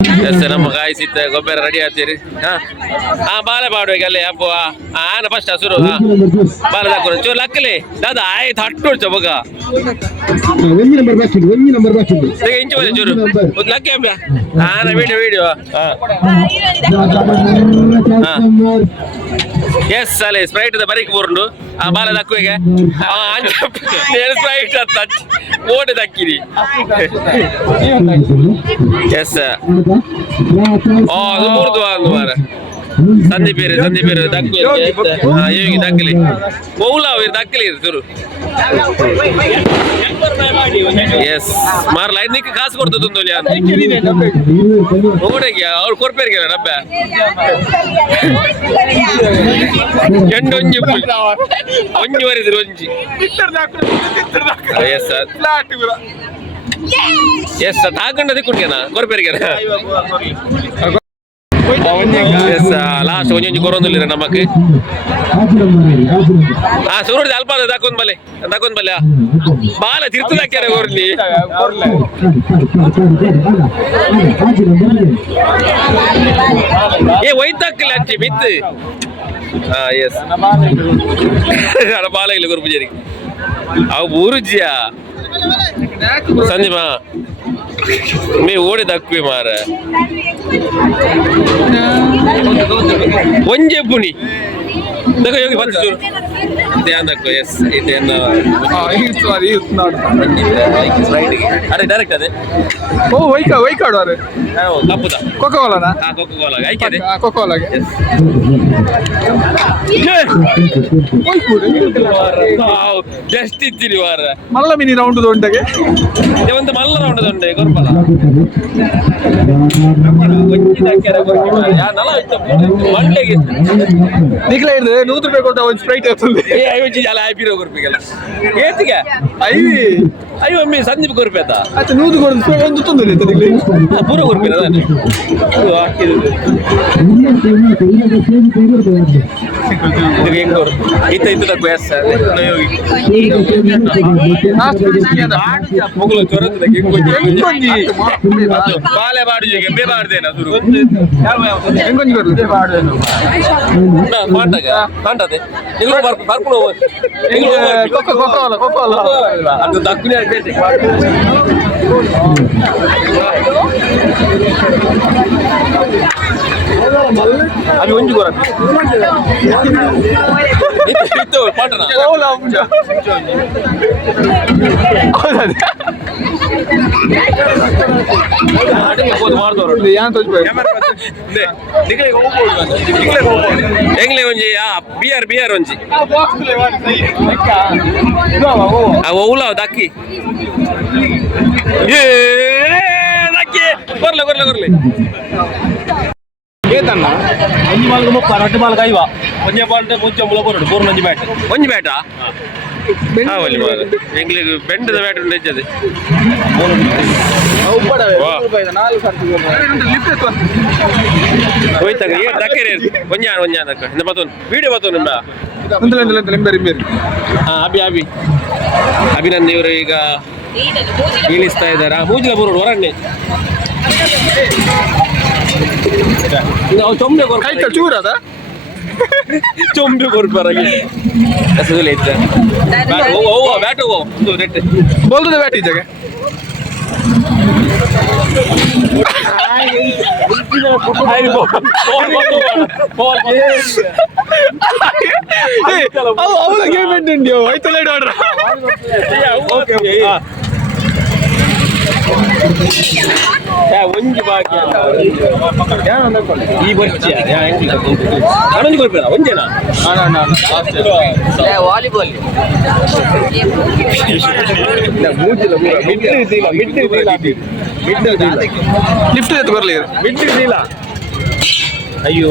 S ನಮ್ಮ ಕಾಯಿಸಿತ್ತ ಗೊಬ್ಬರ ready ಆಗ್ತೀರಿ ಹಾ ಬಾಲ ಪಾಡುವಾಗ ಅಲ್ಲೇ ಅಪ್ಪ ಆನ ಫಸ್ಟ್ ಹಸುರು ಬಾಲ ಹಾಕೋರು ಚೂರು ಲಕ್ಕಲಿ ದಾದಾ ಆಯ್ತು ಹಟ್ಟು ಬಗ ಇಂಚು ಬರೀ ಚೂರು ಒಂದು ಲಕ್ಕಿ ಅಪ್ಪ ಆನ ವಿಡಿಯೋ ಎಸ್ ಅಲ್ಲೇ ಸ್ಪ್ರೈಟ್ ಬರೀಕ್ ಬೋರ್ಂಡು ಆ ಬಾಲ ದಕ್ಕುವಿಗೆ ಸ್ಪ್ರೈಟ್ ಓಡಿ ದಕ್ಕಿರಿ ಎಸ್ ಅದು ಮೂರ್ದು ಮಾರ ಸಂಧಿ ಬೇರೆ ಯೋಗಿ ದಕ್ಕಲಿ ಮೌಲ ದಕ್ಕಲಿ ಚೂರು ಎಸ್ ಮಾರ ಲೈನ್ ನಿಕ್ಕ ಕಾಸು ಕೊಡ್ತದೆ ತುಂದೋಲಿ ಓಡಿಗೆ ಅವ್ರು ಕೊರ್ಪೇರಿಗೆ ಡಬ್ಬ ಎಂಟು ಒಂಜಿ ವರಿದ್ರು ಒಂಜಿ ಎಸ್ ಎಸ್ ಹಾಕೊಂಡ ದಿಕ್ಕುಂಟೇನಾ ಕೊರ್ಪೇರಿಗೆನಾ ಲಾಸ್ಟ್ ಒಂಜಿ ಕೊರೊಂದಿಲ್ಲ ನಮಕ್ ಸುರುಡ್ ಅಲ್ಪ ದಕ್ಕೊಂದ್ ಬಲ್ಲೆ ಬಾಲ ತಿರ್ತು ಹಾಕ್ಯಾರ ಕೊರ್ಲಿ ಏ ಒಯ್ತಕ್ಕಿಲ್ಲ ಹಚ್ಚಿ ಬಿತ್ತು ಎಸ್ ಬಾಲ ಇಲ್ಲ ಗುರುಪೂಜಾರಿಗೆ ಅವು ಬೂರುಜಿಯಾ ಸಂದೀಪಾ ಮೇ ಓಡಿ ದಕ್ವಿ ಮಾರ ಒಂಜೆ ಪುಣಿ ದಕ್ಕ ಯೋಗಿ ಬಂದು ಚೂರು ಧ್ಯಾನ ದಕ್ಕು ಎಸ್ ಇದನ್ನ ಅರೆ ಡೈರೆಕ್ಟ್ ಅದೇ ಓ ವೈಕಾಡು ಅರೆ ಕಪ್ಪುದ ಕೊಕೋಲಾನಾ ಕೊಕೋಲಾ ಐಕದೆ ಕೊಕೋಲಾಗೆ ಜಸ್ಟ್ ಇತ್ತೀರಿ ವಾರ ಮಲ್ಲ ಮಿನಿ ರೌಂಡ್ ದೊಂಡೆಗೆ ಒಂದು ಮಲ್ಲ ರೌಂಡ್ ದೊಂಡೆ ಗೊರ್ಪಲ ನಿಖಲ ಹಿಡಿದು ₹100 ಕೊಟ್ಟ ಒಂದು ಸ್ಪ್ರೈಟ್ ಆಗ್ತದೆ ಅಯ್ಯೋ ಒಮ್ಮೆ ಸಂದೀಪ್ ಕೊರ್ಪೇತ ಆಯ್ತು 100 ಕೊಡ್ದು ಒಂದು ತೊಂದರೆ ಪೂರ ಕೊರ್ಪೇತ ಮುಗುಲು ಚೊರತದ ಬಾಲೆ ಬಾಡು ಗೆಂಬೆ ಬಾಡ್ದೇನ ಶುರು ಹೆಂಗೊಂಜಿ ಬರ್ತದೆ ಮಾಟಗ ಕಾಂಟದೆ ನಿಲ್ಲು ಬರ್ಕೊಂಡು ಕೊಕೋಲ ಅದು ದಕ್ಕುನಿ ಆಗ್ತೈತೆ ಅದು ಒಂಜು ಕೊರ ಇತ್ತು ಪಾಟನ ಎಂಗ್ಲೆ ಒಂಜಿ ಬಿಯರ್ ಒಂಜಿ ಓಲ ದಕ್ಕಿ ಕೊರ್ಲೆ ಏತನ್ನ ಒಂಜಿ ಮಾಲ್ಗ ಮುಪ್ಪ ರೊಟ್ಟಿ ಮಾಲ್ಗ ಐವ ಒಂಜೆ ಬಾಲ್ಟ ಮುಂಚೆ ಮುಳ ಬರೋಡು ಬೋರ್ನ ಒಂಜಿ ಬ್ಯಾಟಾ ಒಲ್ಲಿ ಮಾರ ಎಂಗ್ಲಿಗೆ ಬೆಂಡದ ಬ್ಯಾಟ್ ಉಂಟು ಹೆಚ್ಚದೆ ಹೋಯ್ತಾಗ ಏ ದಕ್ಕೇರಿ ಒಂಜಾನ ದಕ್ಕ ಇಂದ ಬತ್ತೋನು ವಿಡಿಯೋ ಬತ್ತೋನು ನಿಂಬ ಅಭಿನಂದ್ ಇವರು ಈಗ ಇಳಿಸ್ತಾ ಇದ್ದಾರಾ ಮೂಜಿಲ ಬರೋಡು ಹೊರಣ್ಣೆ ಚೊಂಬೆ ಚೂರದ ಚೊಂಬೆ ಕೊರ್ಬರಾಗಿ ಹೆಸರಲ್ಲಿ ಇತ್ತ ಬ್ಯಾಟ್ ಒಂದು ನೆಟ್ ಬೋಲ್ದ ಬ್ಯಾಟ್ ಇದ್ದಾಗ ಅವಳ ಗೇಮ್ ಎಂಟು ಆಯ್ತಲ್ಲ ಆಡ್ರ ಒಂಜಿ ಭಾಗ್ಯ ಈ ವರ್ಷ ಹನ್ನೊಂದು ಕೊಡ್ಬೇಡ ಒಂಜೇನಾ ವಾಲಿಬಾಲ್ ಲಿಫ್ಟ್ ಎತ್ತು ಬರಲಿ ಬಿಟ್ಟಿಲ್ಲ ಅಯ್ಯೋ